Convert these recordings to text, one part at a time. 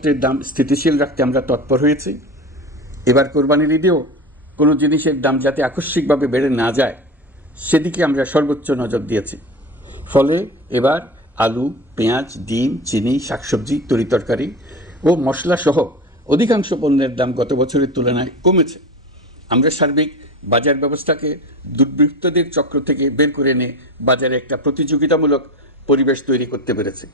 জিনিসপত্রের দাম স্থিতিশীল রাখতে আমরা তৎপর হয়েছি। এবার কোরবানির ঈদেও কোনো জিনিসের দাম যাতে আকস্মিকভাবে বেড়ে না যায় সেদিকে আমরা সর্বোচ্চ নজর দিয়েছি। ফলে এবার আলু, পেঁয়াজ, ডিম, চিনি, শাকসবজি, তরিতরকারি ও মশলাসহ অধিকাংশ পণ্যের দাম গত বছরের তুলনায় কমেছে। আমরা সার্বিক বাজার ব্যবস্থাকে দুর্বৃত্তদের চক্র থেকে বের করে এনে বাজারে একটা প্রতিযোগিতামূলক পরিবেশ তৈরি করতে পেরেছি।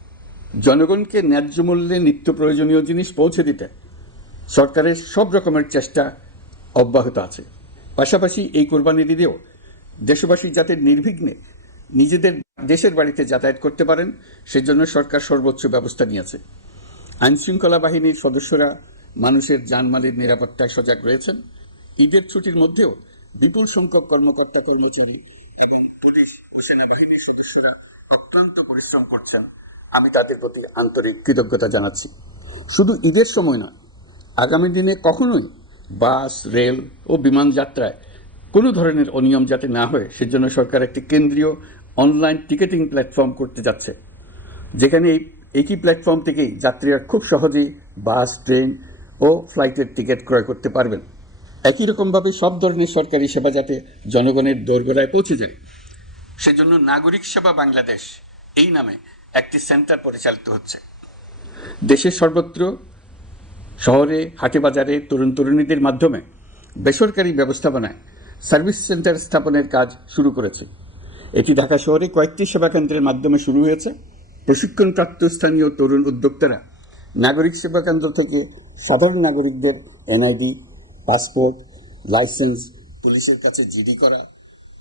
জনগণকে ন্যায্য মূল্যে নিত্য প্রয়োজনীয় জিনিস পৌঁছে দিতে সরকারের সব রকমের চেষ্টা অব্যাহত আছে। পাশাপাশি এই কোরবানির ঈদেও দেশবাসী যাতে নির্বিঘ্নে নিজেদের দেশের বাড়িতে যাতায়াত করতে পারেন সেজন্য সরকার সর্বোচ্চ ব্যবস্থা নিয়েছে। আইনশৃঙ্খলা বাহিনীর সদস্যরা মানুষের জানমালের নিরাপত্তায় সজাগ রয়েছেন। ঈদের ছুটির মধ্যেও বিপুল সংখ্যক কর্মকর্তা কর্মচারী এবং পুলিশ ও সেনাবাহিনীর সদস্যরা অক্লান্ত পরিশ্রম করছেন। আমি তাদের প্রতি আন্তরিক কৃতজ্ঞতা জানাচ্ছি। শুধু ঈদের সময় নয়, আগামী দিনে কখনোই বাস, রেল ও বিমান যাত্রায় কোনো ধরনের অনিয়ম যাতে না হয় সেজন্য সরকার একটি কেন্দ্রীয় অনলাইন টিকেটিং প্ল্যাটফর্ম করতে যাচ্ছে, যেখানে এই একই প্ল্যাটফর্ম থেকেই যাত্রীরা খুব সহজেই বাস, ট্রেন ও ফ্লাইটের টিকিট ক্রয় করতে পারবেন। একই রকমভাবে সব ধরনের সরকারি সেবা যাতে জনগণের দোরগোড়ায় পৌঁছে যায় সেজন্য নাগরিক সেবা বাংলাদেশ এই নামে একটি সেন্টার পরিচালিত হচ্ছে। দেশের সর্বত্র শহরে, হাটে বাজারে তরুণ তরুণীদের মাধ্যমে বেসরকারি ব্যবস্থাপনায় সার্ভিস সেন্টার স্থাপনের কাজ শুরু করেছে। এটি ঢাকা শহরে কয়েকটি সেবা কেন্দ্রের মাধ্যমে শুরু হয়েছে। প্রশিক্ষণপ্রাপ্ত স্থানীয় তরুণ উদ্যোক্তারা নাগরিক সেবা কেন্দ্র থেকে সাধারণ নাগরিকদের এনআইডি, পাসপোর্ট, লাইসেন্স, পুলিশের কাছে জিডি করা,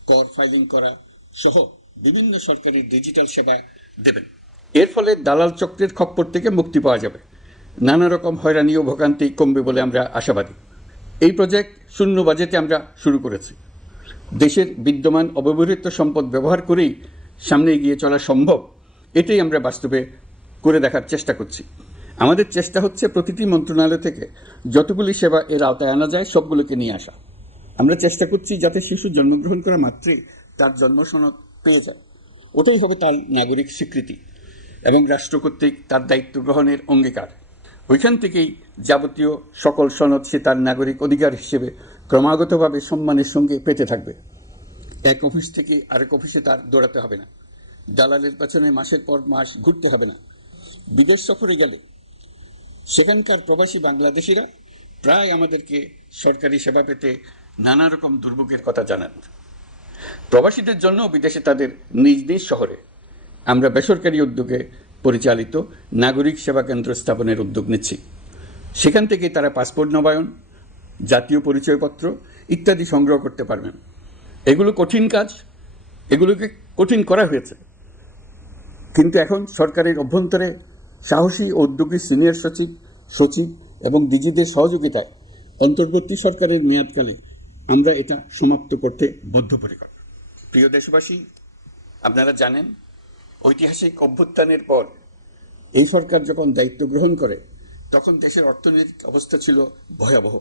কর ফাইলিং করা সহ বিভিন্ন সরকারি ডিজিটাল সেবা দেবেন। এর ফলে দালাল চক্রের খপ্পর থেকে মুক্তি পাওয়া যাবে। নানা রকম হয়রানি ও ভোগান্তি কমবে বলে আমরা আশাবাদী। এই প্রজেক্ট শূন্য বাজেটে আমরা শুরু করেছি। দেশের বিদ্যমান অব্যবহৃত সম্পদ ব্যবহার করেই সামনে এগিয়ে চলা সম্ভব, এটাই আমরা বাস্তবে করে দেখার চেষ্টা করছি। আমাদের চেষ্টা হচ্ছে প্রতিটি মন্ত্রণালয় থেকে যতগুলি সেবা এর আওতায় আনা যায় সবগুলোকে নিয়ে আসা। আমরা চেষ্টা করছি যাতে শিশু জন্মগ্রহণ করা মাত্রই তার জন্ম সনদ পেয়ে যায়। ওটাই হবে তার নাগরিক স্বীকৃতি এবং রাষ্ট্র কর্তৃক তার দায়িত্ব গ্রহণের অঙ্গীকার। ওইখান থেকেই যাবতীয় সকল সনদ সে তার নাগরিক অধিকার হিসেবে ক্রমাগতভাবে সম্মানের সঙ্গে পেতে থাকবে। এক অফিস থেকে আরেক অফিসে তার দৌড়াতে হবে না, দালালের পেছনে মাসের পর মাস ঘুরতে হবে না। বিদেশ সফরে গেলে সেখানকার প্রবাসী বাংলাদেশিরা প্রায় আমাদেরকে সরকারি সেবা পেতে নানা রকম দুর্ভোগের কথা জানান। প্রবাসীদের জন্য বিদেশে তাদের নিজ নিজ শহরে আমরা বেসরকারি উদ্যোগে পরিচালিত নাগরিক সেবা কেন্দ্র স্থাপনের উদ্যোগ নিচ্ছি। সেখান থেকে তারা পাসপোর্ট নবায়ন, জাতীয় পরিচয়পত্র ইত্যাদি সংগ্রহ করতে পারবেন। এগুলো কঠিন কাজ, এগুলোকে কঠিন করা হয়েছে, কিন্তু এখন সরকারের অভ্যন্তরে সাহসী ও উদ্যোগী সিনিয়র সচিব এবং ডিজিদের সহযোগিতায় অন্তর্বর্তী সরকারের মেয়াদকালে আমরা এটা সমাপ্ত করতে বদ্ধপরিকর। প্রিয় দেশবাসী, আপনারা জানেন ঐতিহাসিক অভ্যুত্থানের পর এই সরকার যখন দায়িত্ব গ্রহণ করে তখন দেশের অর্থনৈতিক অবস্থা ছিল ভয়াবহ।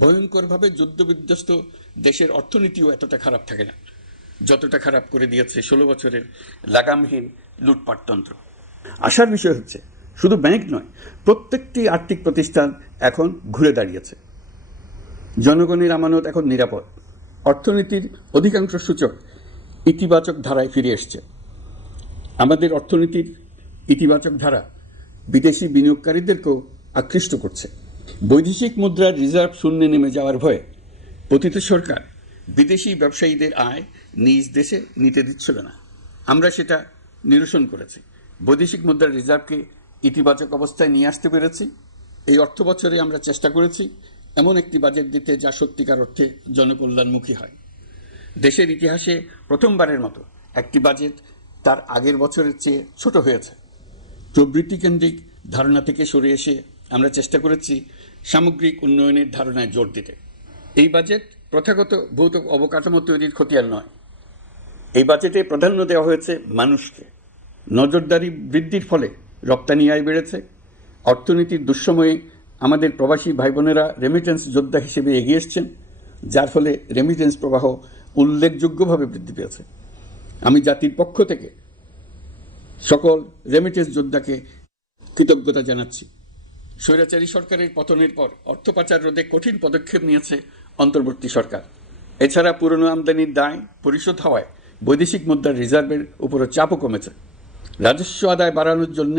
ভয়ঙ্করভাবে যুদ্ধবিধ্বস্ত দেশের অর্থনীতিও এতটা খারাপ থাকে না যতটা খারাপ করে দিয়েছে 16 বছরের লাগামহীন লুটপাটতন্ত্র। আশার বিষয় হচ্ছে শুধু ব্যাংক নয়, প্রত্যেকটি আর্থিক প্রতিষ্ঠান এখন ঘুরে দাঁড়িয়েছে। জনগণের আমানত এখন নিরাপদ। অর্থনীতির অধিকাংশ সূচক ইতিবাচক ধারায় ফিরে এসছে। আমাদের অর্থনীতির ইতিবাচক ধারা বিদেশি বিনিয়োগকারীদেরকেও আকৃষ্ট করছে। বৈদেশিক মুদ্রার রিজার্ভ শূন্যে নেমে যাওয়ার ভয়ে পতিত সরকার বিদেশি ব্যবসায়ীদের আয় নিজ দেশে নিতে দিচ্ছিল না। আমরা সেটা নিরসন করেছি। বৈদেশিক মুদ্রার রিজার্ভকে ইতিবাচক অবস্থায় নিয়ে আসতে পেরেছি। এই অর্থ বছরে আমরা চেষ্টা করেছি এমন একটি বাজেট দিতে যা সত্যিকার অর্থে জনকল্যাণমুখী হয়। দেশের ইতিহাসে প্রথমবারের মতো একটি বাজেট তার আগের বছরের চেয়ে ছোট হয়েছে। প্রবৃত্তি কেন্দ্রিক ধারণা থেকে সরে এসে আমরা চেষ্টা করেছি সামগ্রিক উন্নয়নের ধারণায় জোর দিতে। এই বাজেট প্রথাগত ভৌত অবকাঠামো তৈরির খতিয়ান নয়। এই বাজেটে প্রাধান্য দেওয়া হয়েছে মানুষকে। নজরদারি বৃদ্ধির ফলে রপ্তানি আয় বেড়েছে। অর্থনীতির দুঃসময়ে আমাদের প্রবাসী ভাই বোনেরা রেমিটেন্স যোদ্ধা হিসেবে এগিয়ে এসছেন, যার ফলে রেমিটেন্স প্রবাহ উল্লেখযোগ্যভাবে বৃদ্ধি পেয়েছে। আমি জাতির পক্ষ থেকে সকল রেমিটেন্স যোদ্ধাকে কৃতজ্ঞতা জানাচ্ছি। স্বৈরাচারী সরকারের পতনের পর অর্থ পাচার রোধে কঠিন পদক্ষেপ নিয়েছে অন্তর্বর্তী সরকার। এছাড়া পুরনো আমদানির দায় পরিশোধ হওয়ায় বৈদেশিক মুদ্রার রিজার্ভের উপরও চাপও কমেছে। রাজস্ব আদায় বাড়ানোর জন্য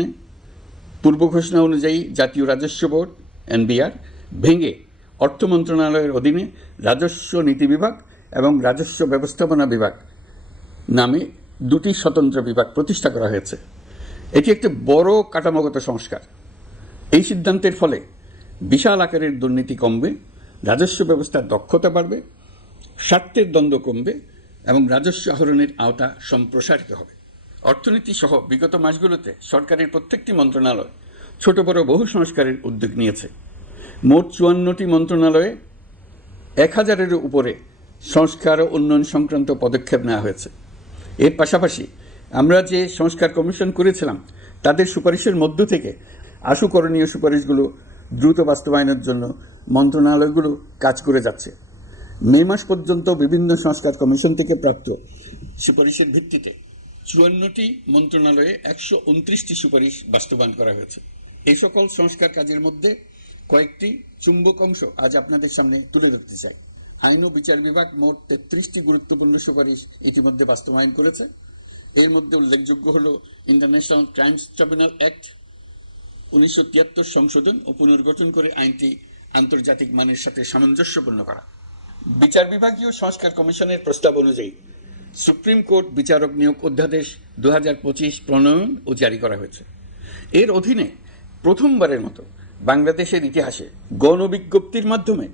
পূর্ব ঘোষণা অনুযায়ী জাতীয় রাজস্ব বোর্ড এনবিআর ভেঙে অর্থ মন্ত্রণালয়ের অধীনে রাজস্ব নীতি বিভাগ এবং রাজস্ব ব্যবস্থাপনা বিভাগ নামে দুটি স্বতন্ত্র বিভাগ প্রতিষ্ঠা করা হয়েছে। এটি একটি বড় কাঠামোগত সংস্কার। এই সিদ্ধান্তের ফলে বিশাল আকারের দুর্নীতি কমবে, রাজস্ব ব্যবস্থার দক্ষতা বাড়বে, স্বার্থের দ্বন্দ্ব কমবে এবং রাজস্ব আহরণের আওতা সম্প্রসারিত হবে। অর্থনীতি সহ বিগত মাসগুলোতে সরকারের প্রত্যেকটি মন্ত্রণালয় ছোট বড় বহু সংস্কারের উদ্যোগ নিয়েছে। মোট 54টি মন্ত্রণালয়ে 1000-এর উপরে সংস্কার ও উন্নয়ন সংক্রান্ত পদক্ষেপ নেওয়া হয়েছে। এর পাশাপাশি আমরা যে সংস্কার কমিশন করেছিলাম তাদের সুপারিশের মধ্য থেকে আশু করণীয় সুপারিশগুলো দ্রুত বাস্তবায়নের জন্য মন্ত্রণালয়গুলো কাজ করে যাচ্ছে। মে মাস পর্যন্ত বিভিন্ন সংস্কার কমিশন থেকে প্রাপ্ত সুপারিশের ভিত্তিতে 54টি মন্ত্রণালয়ে 129টি সুপারিশ বাস্তবায়ন করা হয়েছে। এই সকল সংস্কার কাজের মধ্যে কয়েকটি চুম্বক অংশ আজ আপনাদের সামনে তুলে ধরতে চাই। আইন ও বিচার বিভাগ মোট 33টি গুরুত্বপূর্ণ সুপারিশ ইতিমধ্যে বাস্তবায়ন করেছে। এর মধ্যে উল্লেখযোগ্য হল ইন্টারন্যাশনাল ক্রাইমস ট্রাইব্যুনাল অ্যাক্ট 1973 সংশোধন ও পুনর্গঠন করে আইনটি আন্তর্জাতিক মানের সাথে সামঞ্জস্যপূর্ণ করা। বিচার বিভাগীয় সংস্কার কমিশনের প্রস্তাব অনুযায়ী সুপ্রিম কোর্ট বিচারক নিয়োগ অধ্যাদেশ 2025 প্রণয়ন ও জারি করা হয়েছে। এর অধীনে প্রথমবারের মতো বাংলাদেশের ইতিহাসে গণবিজ্ঞপ্তির মাধ্যমে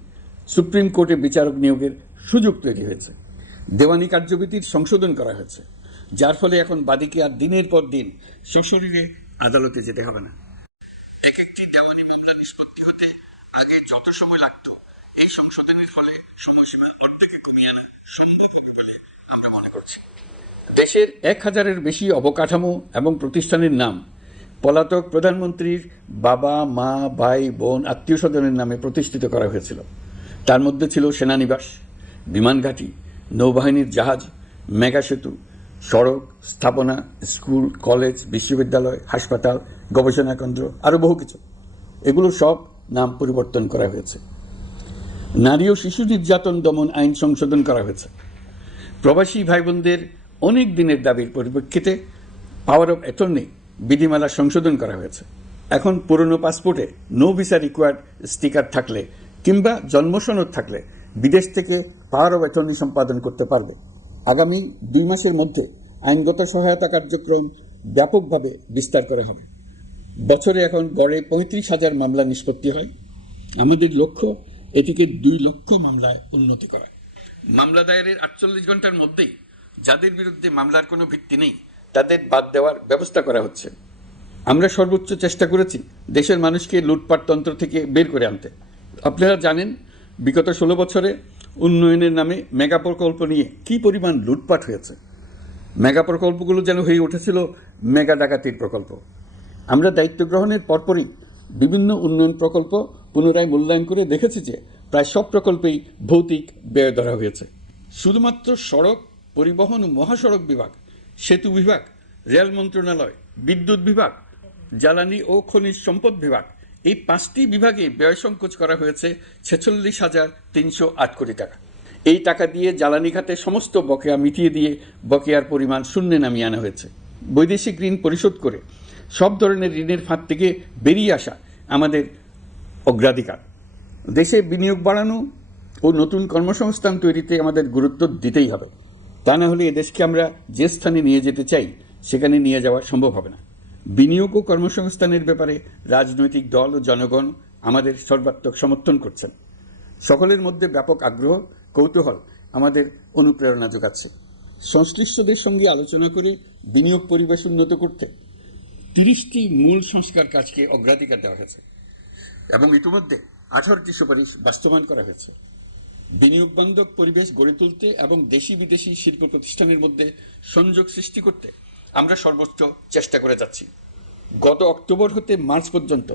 সুপ্রিম কোর্টে বিচারক নিয়োগের সুযোগ তৈরি হয়েছে। দেওয়ানি কার্যবিধির সংশোধন করা হয়েছে, যার ফলে এখন বাদীকে আর দিনের পর দিন সশরীরে আদালতে যেতে হবে না। এক একটি দেওয়ানি মামলা নিষ্পত্তি হতে আগে যত সময় লাগত, এই সংশোধনের ফলে সময়সীমা অর্ধেকে কমিয়ে আনা সম্ভব হবে বলে আমরা মনে করছি। দেশের 1000-এর বেশি অবকাঠামো এবং প্রতিষ্ঠানের নাম পলাতক প্রধানমন্ত্রীর বাবা, মা, ভাই, বোন, আত্মীয় স্বজনের নামে প্রতিষ্ঠিত করা হয়েছিল। তার মধ্যে ছিল সেনানিবাস, বিমানঘাঁটি, নৌবাহিনীর জাহাজ, মেগা সেতু, সড়ক, স্থাপনা, স্কুল, কলেজ, বিশ্ববিদ্যালয়, হাসপাতাল, গবেষণা কেন্দ্র, আরও বহু কিছু। এগুলো সব নাম পরিবর্তন করা হয়েছে। নারী ও শিশু নির্যাতন দমন আইন সংশোধন করা হয়েছে। প্রবাসী ভাই বোনদের অনেক দিনের দাবির পরিপ্রেক্ষিতে পাওয়ার অফ অ্যাটর্নি বিধিমালা সংশোধন করা হয়েছে। এখন পুরনো পাসপোর্টে নো ভিসা রিকোয়ার্ড স্টিকার থাকলে কিংবা জন্মসনদ থাকলে বিদেশ থেকে পাওয়ার অফ অ্যাটর্নি সম্পাদন করতে পারবে। আগামী 2 মাসের মধ্যে আইনগত সহায়তা কার্যক্রম ব্যাপকভাবে বিস্তার করা হবে। বছরে এখন গড়ে 35,000 মামলা নিষ্পত্তি হয়। আমাদের লক্ষ্য এটিকে 2 লক্ষ মামলায় উন্নতি করা। মামলা দায়েরের 48 ঘন্টার মধ্যেই যাদের বিরুদ্ধে মামলার কোনো ভিত্তি নেই তাদের বাদ দেওয়ার ব্যবস্থা করা হচ্ছে। আমরা সর্বোচ্চ চেষ্টা করেছি দেশের মানুষকে লুটপাট তন্ত্র থেকে বের করে আনতে। আপনারা জানেন বিগত 16 বছরে উন্নয়নের নামে মেগা প্রকল্প নিয়ে কী পরিমাণ লুটপাট হয়েছে। মেগা প্রকল্পগুলো যেন হয়ে উঠেছিল মেগা ডাকাতির প্রকল্প। আমরা দায়িত্ব গ্রহণের পরপরই বিভিন্ন উন্নয়ন প্রকল্প পুনরায় মূল্যায়ন করে দেখেছি যে প্রায় সব প্রকল্পেই ভৌতিক ব্যয় ধরা হয়েছে। শুধুমাত্র সড়ক, পরিবহন ও মহাসড়ক বিভাগ, সেতু বিভাগ, রেল মন্ত্রণালয়, বিদ্যুৎ বিভাগ, জ্বালানি ও খনিজ সম্পদ বিভাগ, এই 5টি বিভাগে ব্যয় সংকোচ করা হয়েছে 46,308 কোটি টাকা। এই টাকা দিয়ে জ্বালানি খাতে সমস্ত বকেয়া মিটিয়ে দিয়ে বকেয়ার পরিমাণ শূন্যে নামিয়ে আনা হয়েছে। বৈদেশিক ঋণ পরিশোধ করে সব ধরনের ঋণের ফাঁদ থেকে বেরিয়ে আসা আমাদের অগ্রাধিকার। দেশে বিনিয়োগ বাড়ানো ও নতুন কর্মসংস্থান তৈরিতে আমাদের গুরুত্ব দিতেই হবে। তা না হলে এদেশকে আমরা যে স্থানে নিয়ে যেতে চাই সেখানে নিয়ে যাওয়া সম্ভব হবে না। বিনিয়োগ ও কর্মসংস্থানের ব্যাপারে রাজনৈতিক দল ও জনগণ আমাদের সর্বাত্মক সমর্থন করছেন। সকলের মধ্যে ব্যাপক আগ্রহ, কৌতূহল আমাদের অনুপ্রেরণা যোগাচ্ছে। সংশ্লিষ্টদের সঙ্গে আলোচনা করে বিনিয়োগ পরিবেশ উন্নত করতে 30টি মূল সংস্কার কাজকে অগ্রাধিকার দেওয়া হয়েছে এবং ইতিমধ্যে 18টি সুপারিশ বাস্তবায়ন করা হয়েছে। বিনিয়োগ বান্ধব পরিবেশ গড়ে তুলতে এবং দেশি বিদেশি শিল্প প্রতিষ্ঠানের মধ্যে সংযোগ সৃষ্টি করতে আমরা সর্বোচ্চ চেষ্টা করে যাচ্ছি। গত অক্টোবর হতে মার্চ পর্যন্ত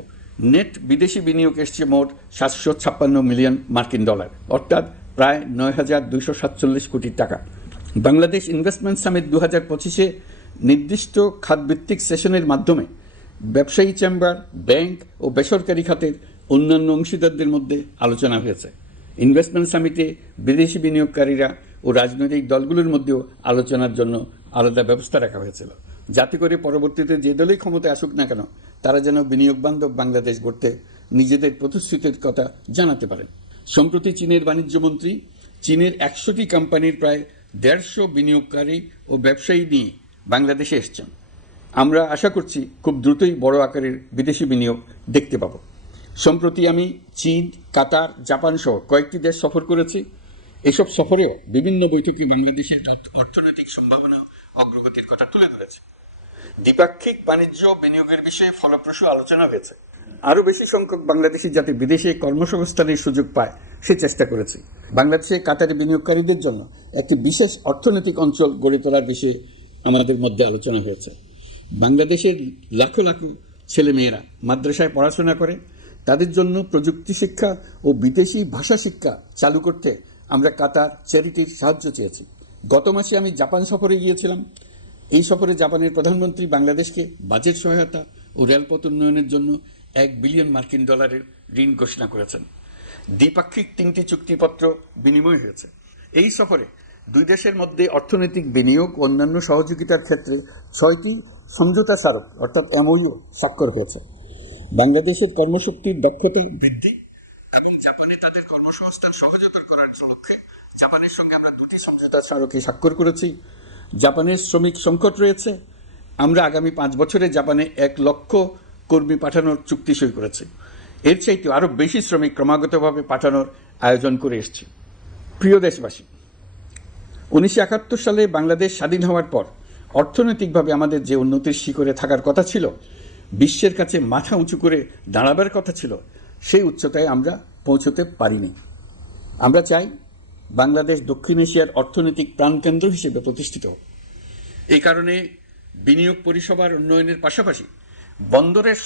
নেট বিদেশি বিনিয়োগ এসছে মোট 756 মিলিয়ন মার্কিন ডলার, অর্থাৎ প্রায় 9,247 কোটি টাকা। বাংলাদেশ ইনভেস্টমেন্ট সামিট 2025-এ নির্দিষ্ট খাতভিত্তিক সেশনের মাধ্যমে ব্যবসায়ী চেম্বার, ব্যাংক ও বেসরকারি খাতের অন্যান্য অংশীদারদের মধ্যে আলোচনা হয়েছে। ইনভেস্টমেন্ট সামিটে বিদেশি বিনিয়োগকারীরা ও রাজনৈতিক দলগুলোর মধ্যেও আলোচনার জন্য আলাদা ব্যবস্থা রাখা হয়েছিল, যাতে করে পরবর্তীতে যে দলই ক্ষমতায় আসুক না কেন তারা যেন বিনিয়োগ বান্ধব বাংলাদেশ গড়তে নিজেদের প্রতিশ্রুতির কথা জানাতে পারেন। সম্প্রতি চীনের বাণিজ্যমন্ত্রী চীনের 100টি কোম্পানির প্রায় 150 বিনিয়োগকারী ও ব্যবসায়ী নিয়ে বাংলাদেশে এসছেন। আমরা আশা করছি খুব দ্রুতই বড় আকারের বিদেশি বিনিয়োগ দেখতে পাব। সম্প্রতি আমি চীন, কাতার, জাপান সহ কয়েকটি দেশ সফর করেছি। এসব সফরেও বিভিন্ন বৈঠকে বাংলাদেশের অর্থনৈতিক সম্ভাবনা অগ্রগতির কথা তুলে ধরেছে। দ্বিপাক্ষিক বাণিজ্য বিনিয়োগের বিষয়ে ফলপ্রসূ আলোচনা হয়েছে। আরও বেশি সংখ্যক বাংলাদেশি যাতে বিদেশে কর্মসংস্থানের সুযোগ পায় সে চেষ্টা করেছি। বাংলাদেশে কাতারে বিনিয়োগকারীদের জন্য একটি বিশেষ অর্থনৈতিক অঞ্চল গড়ে তোলার বিষয়ে আমাদের মধ্যে আলোচনা হয়েছে। বাংলাদেশের লাখো লাখো ছেলেমেয়েরা মাদ্রাসায় পড়াশোনা করে, তাদের জন্য প্রযুক্তি শিক্ষা ও বিদেশি ভাষা শিক্ষা চালু করতে আমরা কাতার চ্যারিটির সাহায্য চেয়েছি। গত মাসে আমি জাপান সফরে গিয়েছিলাম। এই সফরে জাপানের প্রধানমন্ত্রী বাংলাদেশকে বাজেট সহায়তা ও রেলপথ উন্নয়নের জন্য $1 বিলিয়ন ঋণ ঘোষণা করেছেন। দ্বিপাক্ষিক 3টি চুক্তিপত্র বিনিময় হয়েছে। এই সফরে দুই দেশের মধ্যে অর্থনৈতিক বিনিয়োগ ও অন্যান্য সহযোগিতার ক্ষেত্রে 6টি সমঝোতা স্মারক অর্থাৎ MOU স্বাক্ষর হয়েছে। বাংলাদেশের কর্মশক্তির দক্ষতা বৃদ্ধি এবং জাপানে তাদের কর্মসংস্থান সহজতর করার লক্ষ্যে জাপানের সঙ্গে আমরা 2টি সমঝোতা স্মারকে স্বাক্ষর করেছি। জাপানের শ্রমিক সংকট রয়েছে। আমরা আগামী 5 বছরে জাপানে 1 লক্ষ কর্মী পাঠানোর চুক্তি সই করেছি। এর চাইতে আরও বেশি শ্রমিক ক্রমাগতভাবে পাঠানোর আয়োজন করে এসেছি। প্রিয় দেশবাসী, 1971 সালে বাংলাদেশ স্বাধীন হওয়ার পর অর্থনৈতিকভাবে আমাদের যে উন্নতির শিখরে থাকার কথা ছিল, বিশ্বের কাছে মাথা উঁচু করে দাঁড়াবার কথা ছিল, সেই উচ্চতায় আমরা পৌঁছতে পারিনি। আমরা চাই বাংলাদেশ দক্ষিণ এশিয়ার অর্থনৈতিক প্রাণকেন্দ্র হিসেবে প্রতিষ্ঠিত হোক। এই কারণে বিনিয়োগ পরিষেবার উন্নয়নের পাশাপাশি বন্দরের